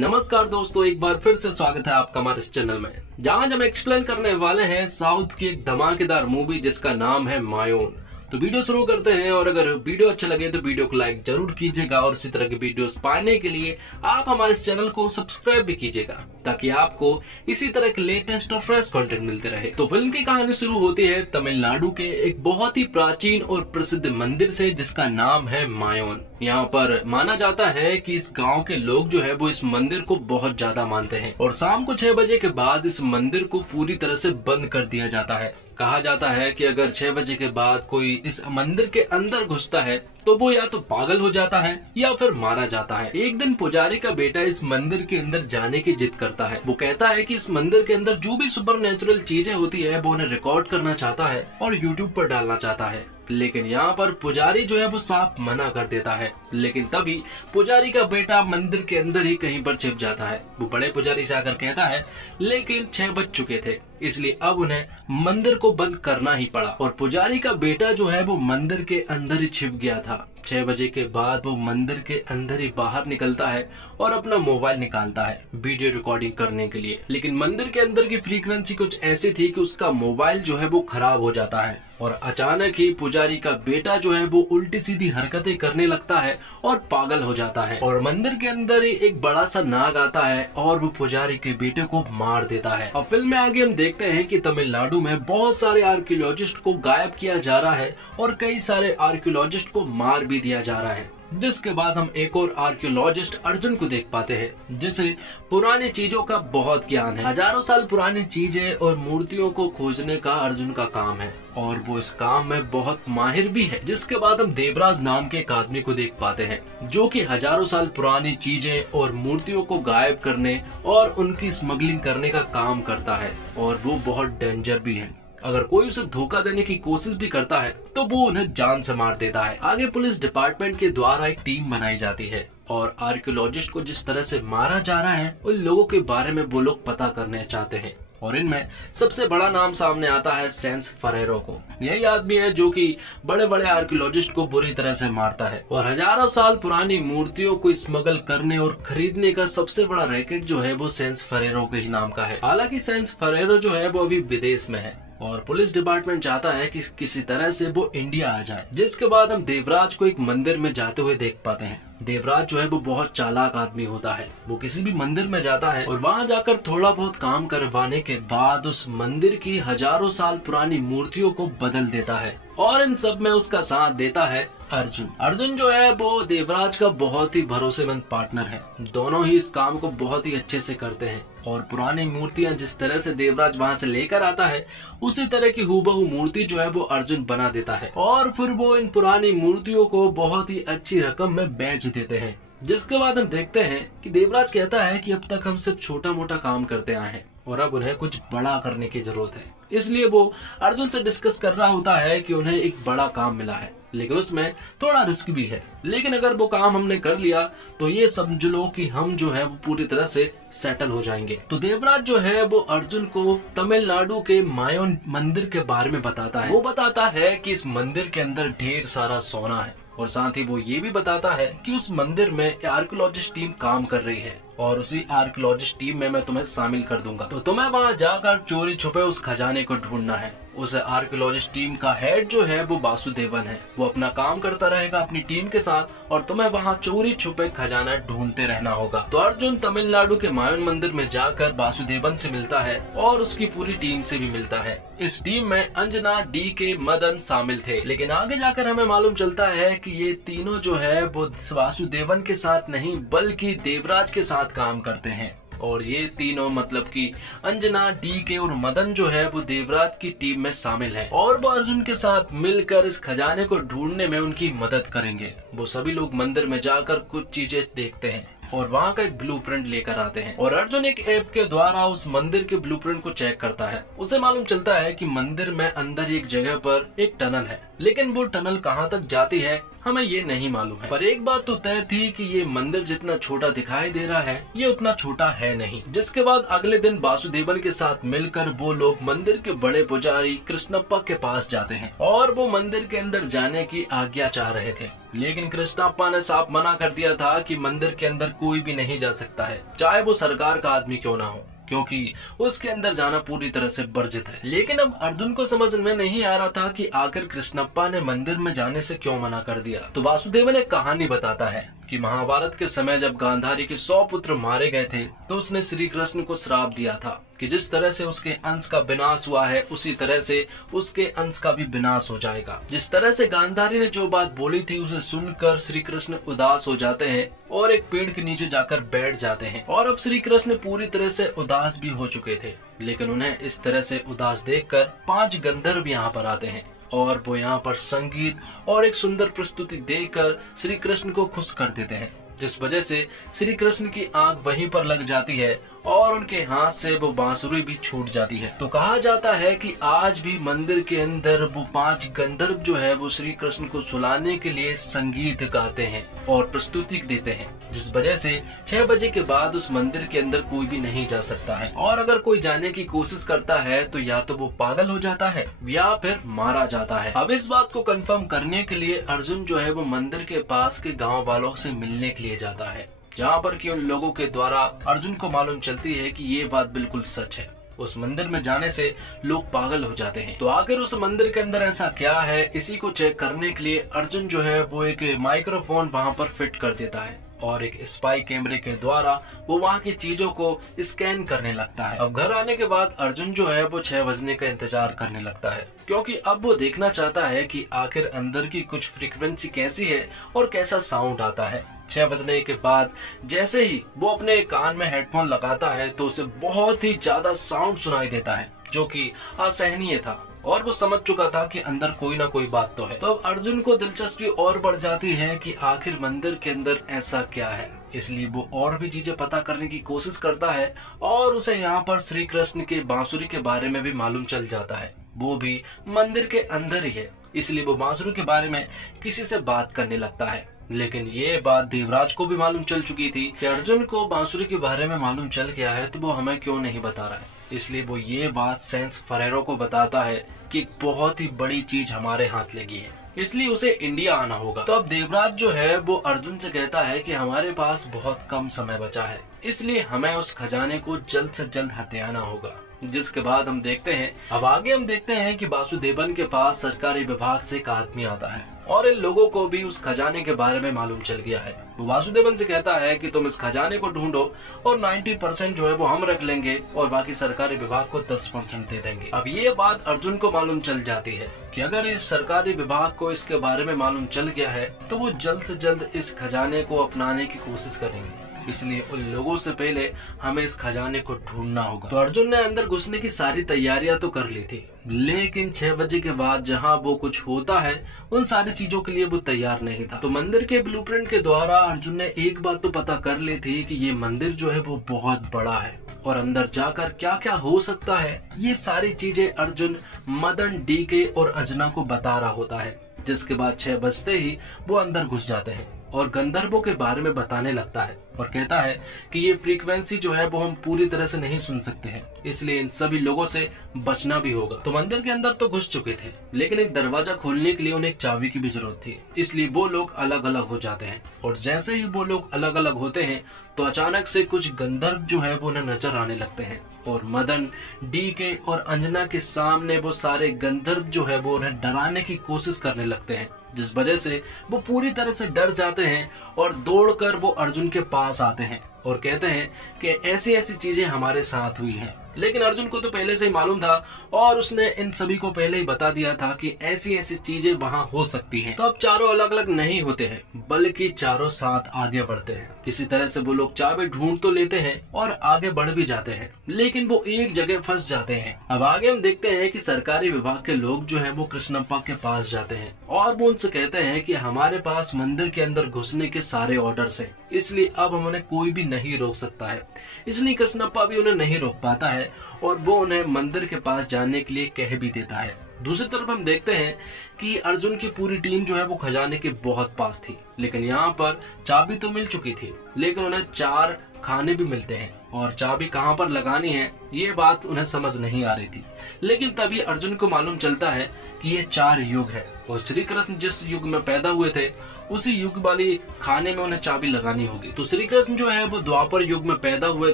नमस्कार दोस्तों, एक बार फिर से स्वागत है आपका हमारे इस चैनल में, जहां हम एक्सप्लेन करने वाले हैं साउथ की एक धमाकेदार मूवी जिसका नाम है मायोन। तो वीडियो शुरू करते हैं, और अगर वीडियो अच्छा लगे तो वीडियो को लाइक जरूर कीजिएगा, और इसी तरह की वीडियोस पाने के लिए आप हमारे इस चैनल को सब्सक्राइब भी कीजिएगा, ताकि आपको इसी तरह के लेटेस्ट और फ्रेश कंटेंट मिलते रहे। तो फिल्म की कहानी शुरू होती है तमिलनाडु के एक बहुत ही प्राचीन और प्रसिद्ध मंदिर से, जिसका नाम है मायोन। यहाँ पर माना जाता है कि इस गांव के लोग जो है वो इस मंदिर को बहुत ज्यादा मानते हैं, और शाम को 6 बजे के बाद इस मंदिर को पूरी तरह से बंद कर दिया जाता है। कहा जाता है कि अगर 6 बजे के बाद कोई इस मंदिर के अंदर घुसता है तो वो या तो पागल हो जाता है या फिर मारा जाता है। एक दिन पुजारी का बेटा इस मंदिर के अंदर जाने की जिद करता है। वो कहता है कि इस मंदिर के अंदर जो भी सुपर नेचुरल चीजें होती है वो उन्हें रिकॉर्ड करना चाहता है और यूट्यूब पर डालना चाहता है। लेकिन यहाँ पर पुजारी जो है वो साफ मना कर देता है। लेकिन तभी पुजारी का बेटा मंदिर के अंदर ही कहीं पर छिप जाता है। वो बड़े पुजारी से आकर कहता है, लेकिन 6 बज चुके थे, इसलिए अब उन्हें मंदिर को बंद करना ही पड़ा। और पुजारी का बेटा जो है वो मंदिर के अंदर ही छिप गया था। 6 बजे के बाद वो मंदिर के अंदर ही बाहर निकलता है और अपना मोबाइल निकालता है वीडियो रिकॉर्डिंग करने के लिए। लेकिन मंदिर के अंदर की फ्रीक्वेंसी कुछ ऐसी थी कि उसका मोबाइल जो है वो खराब हो जाता है, और अचानक ही पुजारी का बेटा जो है वो उल्टी सीधी हरकतें करने लगता है और पागल हो जाता है। और मंदिर के अंदर ही एक बड़ा सा नाग आता है और वो पुजारी के बेटे को मार देता है। अब फिल्म में आगे हम देखते हैं कि तमिलनाडु में बहुत सारे आर्कियोलॉजिस्ट को गायब किया जा रहा है और कई सारे आर्कियोलॉजिस्ट को मार भी दिया जा रहा है। जिसके बाद हम एक और आर्कियोलॉजिस्ट अर्जुन को देख पाते हैं, जिसे पुरानी चीजों का बहुत ज्ञान है। हजारों साल पुरानी चीजें और मूर्तियों को खोजने का अर्जुन का काम है, और वो इस काम में बहुत माहिर भी है। जिसके बाद हम देवराज नाम के एक आदमी को देख पाते हैं, जो कि हजारों साल पुरानी चीजें और मूर्तियों को गायब करने और उनकी स्मगलिंग करने का काम करता है, और वो बहुत डेंजर भी है। अगर कोई उसे धोखा देने की कोशिश भी करता है तो वो उन्हें जान से मार देता है। आगे पुलिस डिपार्टमेंट के द्वारा एक टीम बनाई जाती है, और आर्कियोलॉजिस्ट को जिस तरह से मारा जा रहा है उन लोगों के बारे में वो लोग पता करने चाहते हैं। और इनमें सबसे बड़ा नाम सामने आता है सेंस फरेरो को। यही आदमी है जो कि बड़े बड़े आर्कियोलॉजिस्ट को बुरी तरह से मारता है, और हजारों साल पुरानी मूर्तियों को स्मगल करने और खरीदने का सबसे बड़ा रैकेट जो है वो सेंस फरेरो के ही नाम का है। हालांकि सेंस फरेरो जो है वो अभी विदेश में है, और पुलिस डिपार्टमेंट चाहता है कि किसी तरह से वो इंडिया आ जाए। जिसके बाद हम देवराज को एक मंदिर में जाते हुए देख पाते हैं। देवराज जो है वो बहुत चालाक आदमी होता है। वो किसी भी मंदिर में जाता है और वहाँ जाकर थोड़ा बहुत काम करवाने के बाद उस मंदिर की हजारों साल पुरानी मूर्तियों को बदल देता है, और इन सब में उसका साथ देता है अर्जुन। अर्जुन जो है वो देवराज का बहुत ही भरोसेमंद पार्टनर है। दोनों ही इस काम को बहुत ही अच्छे से करते हैं, और पुरानी मूर्तियां जिस तरह से देवराज वहां से लेकर आता है उसी तरह की हूबहू मूर्ति जो है वो अर्जुन बना देता है, और फिर वो इन पुरानी मूर्तियों को बहुत ही अच्छी रकम में बेच देते हैं। जिसके बाद हम देखते हैं कि देवराज कहता है कि अब तक हम सिर्फ छोटा मोटा काम करते आए हैं, और अब उन्हें कुछ बड़ा करने की जरूरत है। इसलिए वो अर्जुन से डिस्कस कर रहा होता है कि उन्हें एक बड़ा काम मिला है, लेकिन उसमें थोड़ा रिस्क भी है। लेकिन अगर वो काम हमने कर लिया तो ये समझ लो कि हम जो है वो पूरी तरह से सेटल हो जाएंगे। तो देवराज जो है वो अर्जुन को तमिलनाडु के मायोन मंदिर के बारे में बताता है। वो बताता है कि इस मंदिर के अंदर ढेर सारा सोना है, और साथ ही वो ये भी बताता है कि उस मंदिर में आर्कियोलॉजिस्ट टीम काम कर रही है, और उसी आर्कियोलॉजिस्ट टीम में मैं तुम्हें शामिल कर दूंगा। तो तुम्हें वहाँ जाकर चोरी छुपे उस खजाने को ढूंढना है। उस आर्कियोलॉजिस्ट टीम का हेड जो है वो वासुदेवन है। वो अपना काम करता रहेगा अपनी टीम के साथ, और तुम्हें वहाँ चोरी छुपे खजाना ढूंढते रहना होगा। तो अर्जुन तमिलनाडु के मायोन मंदिर में जाकर वासुदेवन से मिलता है, और उसकी पूरी टीम से भी मिलता है। इस टीम में अंजना, DK, मदन शामिल थे। लेकिन आगे जाकर हमें मालूम चलता है कि ये तीनों जो है वो वासुदेवन के साथ नहीं बल्कि देवराज के साथ काम करते हैं, और ये तीनों मतलब कि अंजना, DK और मदन जो है वो देवराज की टीम में शामिल है, और वो अर्जुन के साथ मिलकर इस खजाने को ढूंढने में उनकी मदद करेंगे। वो सभी लोग मंदिर में जाकर कुछ चीजें देखते हैं और वहाँ का एक ब्लूप्रिंट लेकर आते हैं, और अर्जुन एक ऐप के द्वारा उस मंदिर के ब्लूप्रिंट को चेक करता है। उसे मालूम चलता है कि मंदिर में अंदर एक जगह पर एक टनल है, लेकिन वो टनल कहाँ तक जाती है हमें ये नहीं मालूम है। पर एक बात तो तय थी कि ये मंदिर जितना छोटा दिखाई दे रहा है ये उतना छोटा है नहीं। जिसके बाद अगले दिन वासुदेवन के साथ मिलकर वो लोग मंदिर के बड़े पुजारी कृष्णप्पा के पास जाते हैं, और वो मंदिर के अंदर जाने की आज्ञा चाह रहे थे। लेकिन कृष्णप्पा ने साफ मना कर दिया था कि मंदिर के अंदर कोई भी नहीं जा सकता है, चाहे वो सरकार का आदमी क्यों ना हो, क्योंकि उसके अंदर जाना पूरी तरह से वर्जित है। लेकिन अब अर्जुन को समझ में नहीं आ रहा था कि आखिर कृष्णप्पा ने मंदिर में जाने से क्यों मना कर दिया। तो वासुदेवन एक कहानी बताता है कि महाभारत के समय जब गांधारी के 100 पुत्र मारे गए थे तो उसने श्री कृष्ण को श्राप दिया था कि जिस तरह से उसके अंश का विनाश हुआ है उसी तरह से उसके अंश का भी विनाश हो जाएगा। जिस तरह से गांधारी ने जो बात बोली थी उसे सुनकर श्री कृष्ण उदास हो जाते हैं और एक पेड़ के नीचे जाकर बैठ जाते हैं। और अब श्री कृष्ण पूरी तरह से उदास भी हो चुके थे, लेकिन उन्हें इस तरह से उदास देखकर 5 गंधर्व यहाँ पर आते हैं और वो यहाँ पर संगीत और एक सुंदर प्रस्तुति देकर श्री कृष्ण को खुश कर देते हैं, जिस वजह से श्री कृष्ण की आंख वहीं पर लग जाती है और उनके हाथ से वो बांसुरी भी छूट जाती है। तो कहा जाता है कि आज भी मंदिर के अंदर वो 5 गंधर्व जो है वो श्री कृष्ण को सुलाने के लिए संगीत गाते हैं और प्रस्तुति देते हैं, जिस वजह से 6 बजे के बाद उस मंदिर के अंदर कोई भी नहीं जा सकता है। और अगर कोई जाने की कोशिश करता है तो या तो वो पागल हो जाता है या फिर मारा जाता है। अब इस बात को कंफर्म करने के लिए अर्जुन जो है वो मंदिर के पास के गाँव वालों से मिलने के लिए जाता है, जहाँ पर कि उन लोगों के द्वारा अर्जुन को मालूम चलती है कि ये बात बिल्कुल सच है। उस मंदिर में जाने से लोग पागल हो जाते हैं। तो आखिर उस मंदिर के अंदर ऐसा क्या है, इसी को चेक करने के लिए अर्जुन जो है वो एक माइक्रोफोन वहाँ पर फिट कर देता है और एक स्पाई कैमरे के द्वारा वो वहाँ की चीजों को स्कैन करने लगता है। अब घर आने के बाद अर्जुन जो है वो 6 बजने का इंतजार करने लगता है, क्योंकि अब वो देखना चाहता है कि आखिर अंदर की कुछ फ्रीक्वेंसी कैसी है और कैसा साउंड आता है। 6 बजने के बाद जैसे ही वो अपने कान में हेडफोन लगाता है तो उसे बहुत ही ज्यादा साउंड सुनाई देता है, जो कि असहनीय था और वो समझ चुका था कि अंदर कोई ना कोई बात तो है। तो अब अर्जुन को दिलचस्पी और बढ़ जाती है कि आखिर मंदिर के अंदर ऐसा क्या है, इसलिए वो और भी चीजें पता करने की कोशिश करता है और उसे यहाँ पर श्री कृष्ण के बांसुरी के बारे में भी मालूम चल जाता है। वो भी मंदिर के अंदर ही है, इसलिए वो बांसुरी के बारे में किसी से बात करने लगता है। लेकिन ये बात देवराज को भी मालूम चल चुकी थी कि अर्जुन को बांसुरी के बारे में मालूम चल गया है, तो वो हमें क्यों नहीं बता रहा है। इसलिए वो ये बात सेंस फरेरो को बताता है कि बहुत ही बड़ी चीज हमारे हाथ लगी है, इसलिए उसे इंडिया आना होगा। तो अब देवराज जो है वो अर्जुन से कहता है कि हमारे पास बहुत कम समय बचा है, इसलिए हमें उस खजाने को जल्द से जल्द हथियाना होगा। जिसके बाद हम देखते हैं, अब आगे हम देखते हैं कि वासुदेवन के पास सरकारी विभाग से एक आदमी आता है और इन लोगों को भी उस खजाने के बारे में मालूम चल गया है। वो वासुदेवन से कहता है कि तुम इस खजाने को ढूंढो और 90% जो है वो हम रख लेंगे और बाकी सरकारी विभाग को 10% दे देंगे। अब ये बात अर्जुन को मालूम चल जाती है कि अगर इस सरकारी विभाग को इसके बारे में मालूम चल गया है तो वो जल्द से जल्द इस खजाने को अपनाने की कोशिश करेंगे, इसलिए उन लोगों से पहले हमें इस खजाने को ढूंढना होगा। तो अर्जुन ने अंदर घुसने की सारी तैयारियां तो कर ली थी, लेकिन 6 बजे के बाद जहां वो कुछ होता है उन सारी चीजों के लिए वो तैयार नहीं था। तो मंदिर के ब्लूप्रिंट के द्वारा अर्जुन ने एक बात तो पता कर ली थी कि ये मंदिर जो है वो बहुत बड़ा है और अंदर जाकर क्या क्या हो सकता है, ये सारी चीजें अर्जुन मदन, डीके और अंजना को बता रहा होता है। जिसके बाद 6 बजते ही वो अंदर घुस जाते हैं और गंधर्वों के बारे में बताने लगता है और कहता है कि ये फ्रीक्वेंसी जो है वो हम पूरी तरह से नहीं सुन सकते हैं, इसलिए इन सभी लोगों से बचना भी होगा। तो मंदिर के अंदर तो घुस चुके थे, लेकिन एक दरवाजा खोलने के लिए उन्हें एक चाबी की भी जरूरत थी, इसलिए वो लोग अलग अलग हो जाते हैं। और जैसे ही वो लोग अलग अलग होते हैं तो अचानक से कुछ गंधर्व जो है वो उन्हें नजर आने लगते हैं और मदन, डीके और अंजना के सामने वो सारे गंधर्व जो है वो उन्हें डराने की कोशिश करने लगते हैं, जिस वजह से वो पूरी तरह से डर जाते हैं और दौड़कर वो अर्जुन के पास आते हैं और कहते हैं कि ऐसी ऐसी चीजें हमारे साथ हुई हैं। लेकिन अर्जुन को तो पहले से ही मालूम था और उसने इन सभी को पहले ही बता दिया था कि ऐसी ऐसी चीजें वहाँ हो सकती हैं। तो अब चारों अलग अलग नहीं होते हैं, बल्कि चारों साथ आगे बढ़ते हैं। किसी तरह से वो लोग चाबी ढूंढ तो लेते हैं और आगे बढ़ भी जाते हैं, लेकिन वो एक जगह फंस जाते हैं। अब आगे हम देखते हैं कि सरकारी विभाग के लोग जो है वो कृष्णप्पा के पास जाते हैं और वो उनसे कहते हैं कि हमारे पास मंदिर के अंदर घुसने के सारे ऑर्डर्स हैं, इसलिए अब हम उन्हें कोई भी नहीं रोक सकता है। इसलिए कृष्णप्पा भी उन्हें नहीं रोक पाता है और वो उन्हें मंदिर के पास जाने के लिए कह भी देता है। दूसरी तरफ हम देखते हैं कि अर्जुन की पूरी टीम जो है वो खजाने के बहुत पास थी, लेकिन यहाँ पर चाबी तो मिल चुकी थी, लेकिन उन्हें 4 खाने भी मिलते हैं और चाबी कहाँ पर लगानी है ये बात उन्हें समझ नहीं आ रही थी। लेकिन तभी अर्जुन को मालूम चलता है कि ये 4 युग है और श्री कृष्ण जिस युग में पैदा हुए थे उसी युग वाली खाने में उन्हें चाबी लगानी होगी। तो श्री कृष्ण जो है वो द्वापर युग में पैदा हुए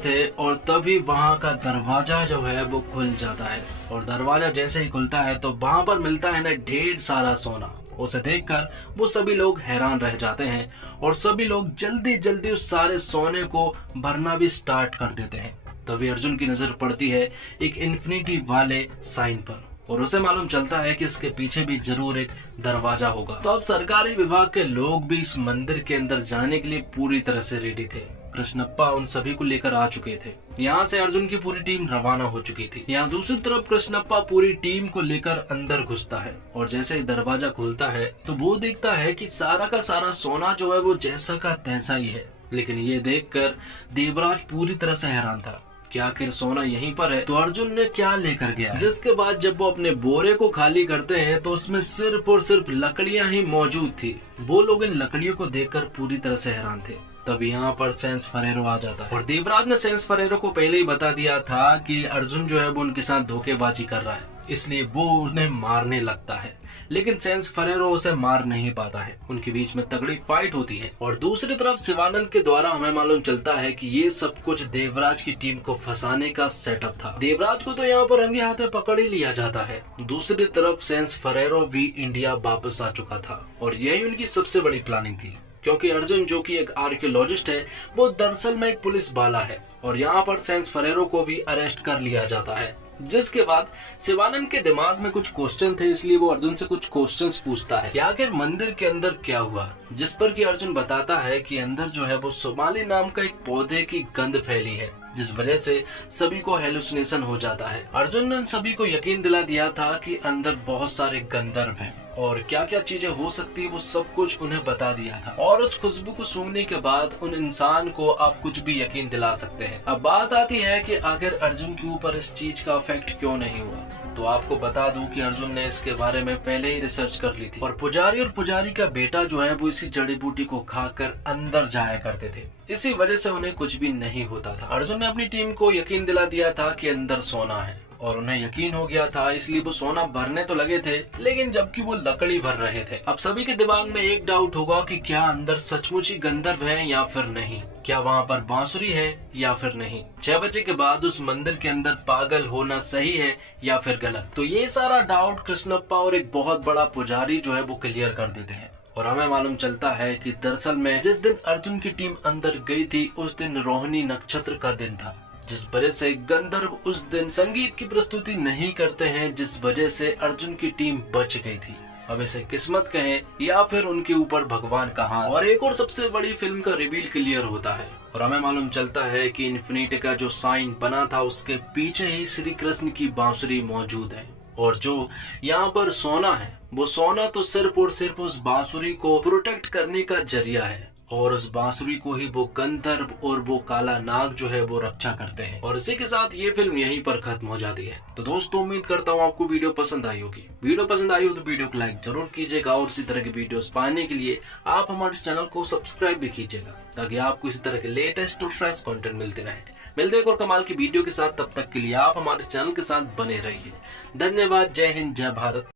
थे और तभी वहाँ का दरवाजा जो है वो खुल जाता है, और दरवाजा जैसे ही खुलता है तो वहाँ पर मिलता है ना ढेर सारा सोना। उसे देखकर वो सभी लोग हैरान रह जाते हैं और सभी लोग जल्दी जल्दी उस सारे सोने को भरना भी स्टार्ट कर देते हैं। तभी अर्जुन की नजर पड़ती है एक इन्फिनिटी वाले साइन पर, और उसे मालूम चलता है कि इसके पीछे भी जरूर एक दरवाजा होगा। तो अब सरकारी विभाग के लोग भी इस मंदिर के अंदर जाने के लिए पूरी तरह से रेडी थे। कृष्णप्पा उन सभी को लेकर आ चुके थे। यहाँ से अर्जुन की पूरी टीम रवाना हो चुकी थी। यहाँ दूसरी तरफ कृष्णप्पा पूरी टीम को लेकर अंदर घुसता है, और जैसे ही दरवाजा खुलता है तो वो देखता है कि सारा का सारा सोना जो है वो जैसा का तैसा ही है। लेकिन ये देखकर देवराज पूरी तरह से हैरान था कि आखिर सोना यहीं पर है तो अर्जुन ने क्या लेकर गया है। जिसके बाद जब वो अपने बोरे को खाली करते हैं तो उसमें सिर्फ और सिर्फ लकड़ियां ही मौजूद थी। वो लोग इन लकड़ियों को देखकर पूरी तरह से हैरान थे। तब यहाँ पर सेंस फरेरो आ जाता है, और देवराज ने सेंस फरेरो को पहले ही बता दिया था कि अर्जुन जो है वो उनके साथ धोखेबाजी कर रहा है, इसलिए वो उन्हें मारने लगता है। लेकिन सेंस फरेरो उसे मार नहीं पाता है। उनके बीच में तगड़ी फाइट होती है, और दूसरी तरफ शिवानंद के द्वारा हमें मालूम चलता है कि ये सब कुछ देवराज की टीम को फंसाने का सेटअप था। देवराज को तो यहाँ पर रंगे हाथे पकड़ ही लिया जाता है। दूसरी तरफ सेंस फरेरो भी इंडिया वापस आ चुका था, और यही उनकी सबसे बड़ी प्लानिंग थी, क्योंकि अर्जुन जो कि एक आर्कियोलॉजिस्ट है वो दरअसल में एक पुलिस वाला है। और यहाँ पर सेंस फरेरो को भी अरेस्ट कर लिया जाता है। जिसके बाद शिवानंद के दिमाग में कुछ क्वेश्चन थे, इसलिए वो अर्जुन से कुछ क्वेश्चंस पूछता है कि आखिर मंदिर के अंदर क्या हुआ। जिस पर कि अर्जुन बताता है कि अंदर जो है वो सोमाली नाम का एक पौधे की गंध फैली है, जिस वजह से सभी को हेलुसिनेशन हो जाता है। अर्जुन ने सभी को यकीन दिला दिया था कि अंदर बहुत सारे गंधर्व हैं, और क्या क्या चीजें हो सकती है वो सब कुछ उन्हें बता दिया था। और उस खुशबू को सूंघने के बाद उन इंसान को आप कुछ भी यकीन दिला सकते हैं। अब बात आती है कि आखिर अर्जुन के ऊपर इस चीज का इफेक्ट क्यों नहीं हुआ। तो आपको बता दूं कि अर्जुन ने इसके बारे में पहले ही रिसर्च कर ली थी, और पुजारी का बेटा जो है वो इसी जड़ी बूटी को खाकर अंदर जाया करते थे। इसी वजह से उन्हें कुछ भी नहीं होता था। अर्जुन ने अपनी टीम को यकीन दिला दिया था कि अंदर सोना है, और उन्हें यकीन हो गया था, इसलिए वो सोना भरने तो लगे थे, लेकिन जबकि वो लकड़ी भर रहे थे। अब सभी के दिमाग में एक डाउट होगा कि क्या अंदर सचमुच ही गंधर्व है या फिर नहीं, क्या वहाँ पर बांसुरी है या फिर नहीं, 6 बजे के बाद उस मंदिर के अंदर पागल होना सही है या फिर गलत। तो ये सारा डाउट कृष्णप्पा और एक बहुत बड़ा पुजारी जो है वो क्लियर कर देते हैं। और हमें मालूम चलता है कि दरअसल में जिस दिन अर्जुन की टीम अंदर गई थी उस दिन रोहिणी नक्षत्र का दिन था, जिस वजह से गंधर्व उस दिन संगीत की प्रस्तुति नहीं करते हैं, जिस वजह से अर्जुन की टीम बच गई थी। अब इसे किस्मत कहें या फिर उनके ऊपर भगवान का हाथ। और एक और सबसे बड़ी फिल्म का रिवील क्लियर होता है, और हमें मालूम चलता है कि इन्फिनिटी का जो साइन बना था उसके पीछे ही श्री कृष्ण की बांसुरी मौजूद है। और जो यहाँ पर सोना है वो सोना तो सिर्फ और सिर्फ उस बांसुरी को प्रोटेक्ट करने का जरिया है, और उस बांसुरी को ही वो गंधर्व और वो काला नाग जो है वो रक्षा करते हैं। और इसी के साथ ये फिल्म यहीं पर खत्म हो जाती है। तो दोस्तों उम्मीद करता हूँ आपको वीडियो पसंद आई होगी। वीडियो पसंद आई हो तो वीडियो को लाइक जरूर कीजिएगा, और इसी तरह की वीडियोस पाने के लिए आप हमारे चैनल को सब्सक्राइब भी कीजिएगा, ताकि आपको इसी तरह के लेटेस्ट और फ्रेश कंटेंट मिलते रहे। मिलते हैं एक और कमाल की वीडियो के साथ, तब तक के लिए आप हमारे चैनल के साथ बने रहिए। धन्यवाद। जय हिंद, जय भारत।